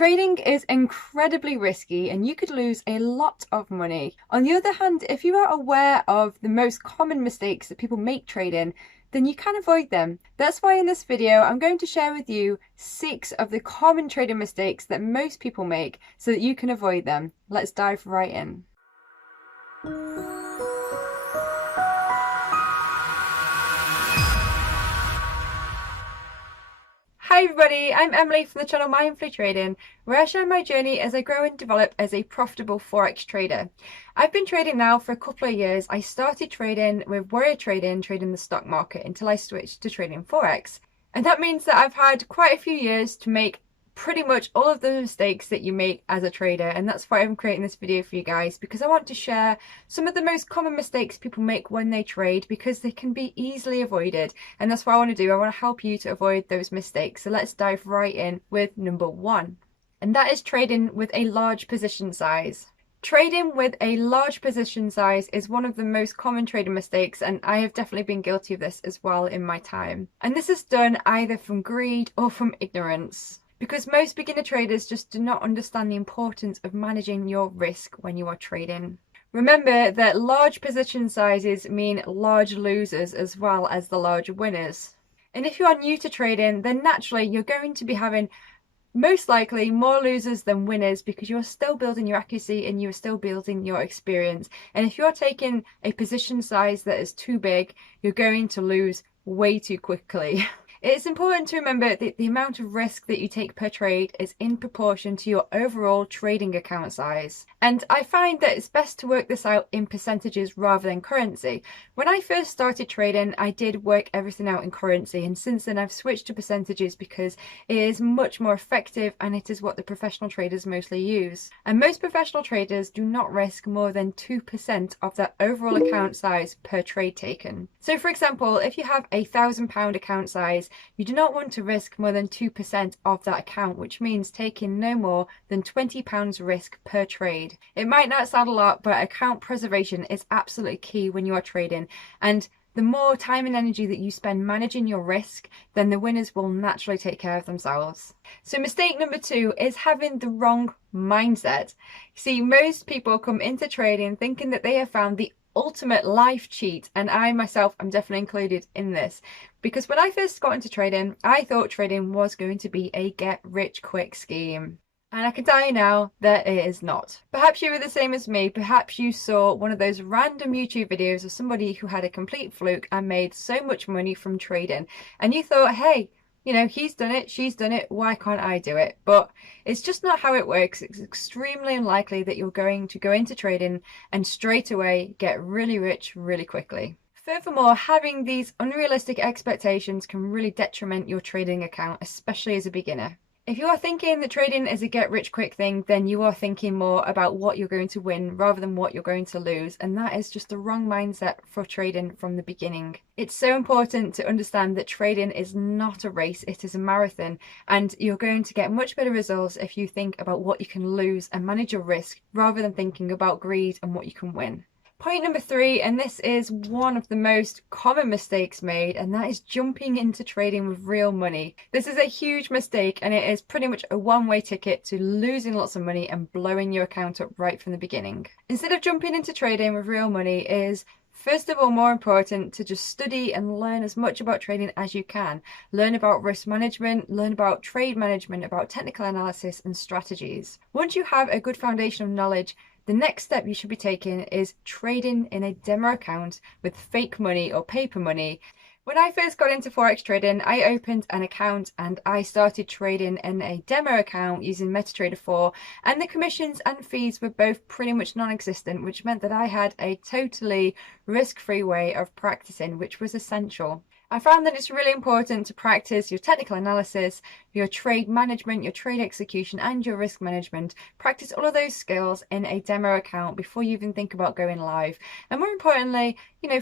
Trading is incredibly risky and you could lose a lot of money. On the other hand, if you are aware of the most common mistakes that people make trading, then you can avoid them. That's why in this video, I'm going to share with you 6 of the common trading mistakes that most people make so that you can avoid them. Let's dive right in. Hi everybody, I'm Emily from the channel Mindfully Trading, where I share my journey as I grow and develop as a profitable Forex trader. I've been trading now for a couple of years. I started trading with warrior trading the stock market until I switched to trading Forex. And that means that I've had quite a few years to make pretty much all of the mistakes that you make as a trader, and that's why I'm creating this video for you guys, because I want to share some of the most common mistakes people make when they trade, because they can be easily avoided, and that's what I want to do. I want to help you to avoid those mistakes. So let's dive right in with number 1, and that is trading with a large position size. Trading with a large position size is one of the most common trading mistakes, and I have definitely been guilty of this as well in my time. And this is done either from greed or from ignorance, because most beginner traders just do not understand the importance of managing your risk when you are trading. Remember that large position sizes mean large losers as well as the large winners. And if you are new to trading, then naturally you're going to be having most likely more losers than winners, because you're still building your accuracy and you're still building your experience. And if you're taking a position size that is too big, you're going to lose way too quickly. It's important to remember that the amount of risk that you take per trade is in proportion to your overall trading account size. And I find that it's best to work this out in percentages rather than currency. When I first started trading, I did work everything out in currency, and since then I've switched to percentages because it is much more effective and it is what the professional traders mostly use. And most professional traders do not risk more than 2% of their overall account size per trade taken. So for example, if you have a £1,000 account size, you do not want to risk more than 2% of that account, which means taking no more than £20 risk per trade. It might not sound a lot, but account preservation is absolutely key when you are trading, and the more time and energy that you spend managing your risk, then the winners will naturally take care of themselves. So mistake number 2 is having the wrong mindset. See, most people come into trading thinking that they have found the ultimate life cheat, and I myself am definitely included in this, because when I first got into trading, I thought trading was going to be a get rich quick scheme. And I can tell you now that it is not. Perhaps you were the same as me. Perhaps you saw one of those random YouTube videos of somebody who had a complete fluke and made so much money from trading, and you thought, hey, you know, he's done it, she's done it, why can't I do it? But it's just not how it works. It's extremely unlikely that you're going to go into trading and straight away get really rich really quickly. Furthermore, having these unrealistic expectations can really detriment your trading account, especially as a beginner. If you are thinking that trading is a get rich quick thing, then you are thinking more about what you're going to win rather than what you're going to lose, and that is just the wrong mindset for trading from the beginning. It's so important to understand that trading is not a race, it is a marathon, and you're going to get much better results if you think about what you can lose and manage your risk rather than thinking about greed and what you can win. Point number 3, and this is one of the most common mistakes made, and that is jumping into trading with real money. This is a huge mistake, and it is pretty much a one-way ticket to losing lots of money and blowing your account up right from the beginning. Instead of jumping into trading with real money, it is first of all more important to just study and learn as much about trading as you can. Learn about risk management, learn about trade management, about technical analysis and strategies. Once you have a good foundation of knowledge, the next step you should be taking is trading in a demo account with fake money or paper money. When I first got into Forex trading, I opened an account and I started trading in a demo account using MetaTrader 4, and the commissions and fees were both pretty much non-existent, which meant that I had a totally risk-free way of practicing, which was essential. I found that it's really important to practice your technical analysis, your trade management, your trade execution, and your risk management. Practice all of those skills in a demo account before you even think about going live. And more importantly,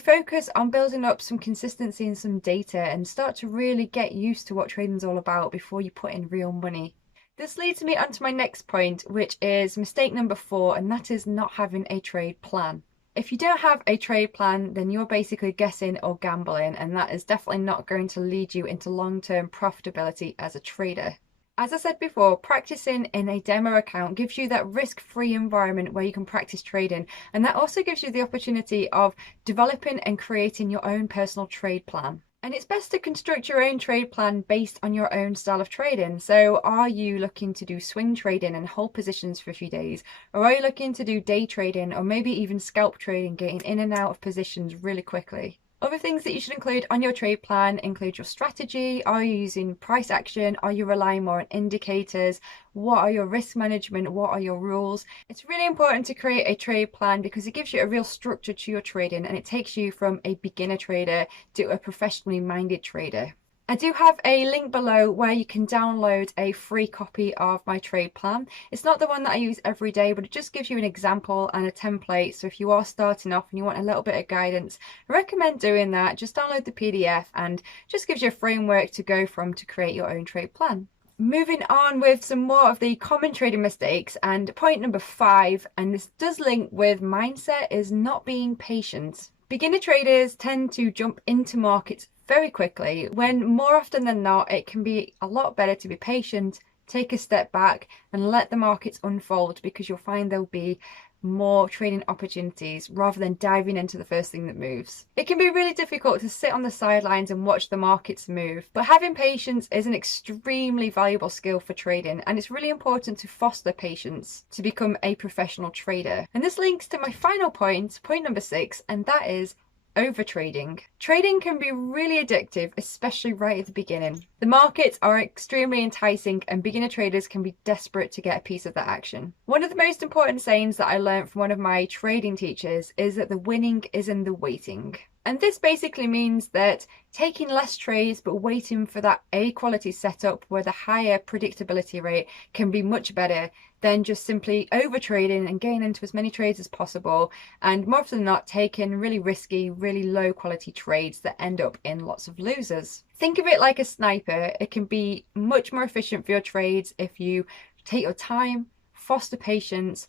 focus on building up some consistency and some data, and start to really get used to what trading's all about before you put in real money. This leads me on to my next point, which is mistake number 4, and that is not having a trade plan. If you don't have a trade plan, then you're basically guessing or gambling, and that is definitely not going to lead you into long-term profitability as a trader. As I said before, practicing in a demo account gives you that risk-free environment where you can practice trading, and that also gives you the opportunity of developing and creating your own personal trade plan. And it's best to construct your own trade plan based on your own style of trading. So are you looking to do swing trading and hold positions for a few days? Or are you looking to do day trading or maybe even scalp trading, getting in and out of positions really quickly? Other things that you should include on your trade plan include your strategy. Are you using price action? Are you relying more on indicators? What are your risk management? What are your rules? It's really important to create a trade plan because it gives you a real structure to your trading and it takes you from a beginner trader to a professionally minded trader. I do have a link below where you can download a free copy of my trade plan. It's not the one that I use every day, but it just gives you an example and a template. So if you are starting off and you want a little bit of guidance, I recommend doing that. Just download the PDF and just gives you a framework to go from to create your own trade plan. Moving on with some more of the common trading mistakes, and point number 5, and this does link with mindset, is not being patient. Beginner traders tend to jump into markets very quickly when more often than not it can be a lot better to be patient, take a step back and let the markets unfold, because you'll find there'll be more trading opportunities rather than diving into the first thing that moves. It can be really difficult to sit on the sidelines and watch the markets move, but having patience is an extremely valuable skill for trading, and it's really important to foster patience to become a professional trader. And this links to my final point, point number 6, and that is overtrading. Trading can be really addictive, especially right at the beginning. The markets are extremely enticing and beginner traders can be desperate to get a piece of that action. One of the most important sayings that I learned from one of my trading teachers is that the winning is in the waiting. And this basically means that taking less trades but waiting for that A quality setup where the higher predictability rate can be much better than just simply over trading and getting into as many trades as possible, and more often than not taking really risky, really low quality trades that end up in lots of losers. Think of it like a sniper. It can be much more efficient for your trades if you take your time, foster patience,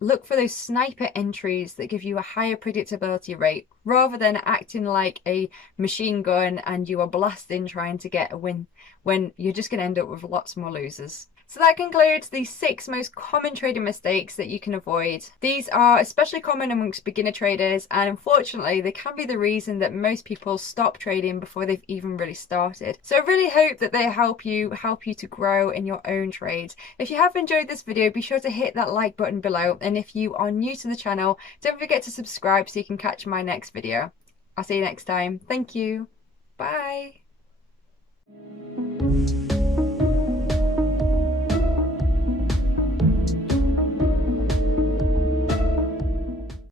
look for those sniper entries that give you a higher predictability rate rather than acting like a machine gun and you are blasting trying to get a win when you're just going to end up with lots more losers. So that concludes the 6 most common trading mistakes that you can avoid. These are especially common amongst beginner traders, and unfortunately they can be the reason that most people stop trading before they've even really started. So I really hope that they help you to grow in your own trades. If you have enjoyed this video, be sure to hit that like button below, and if you are new to the channel, don't forget to subscribe so you can catch my next video. I'll see you next time. Thank you. Bye.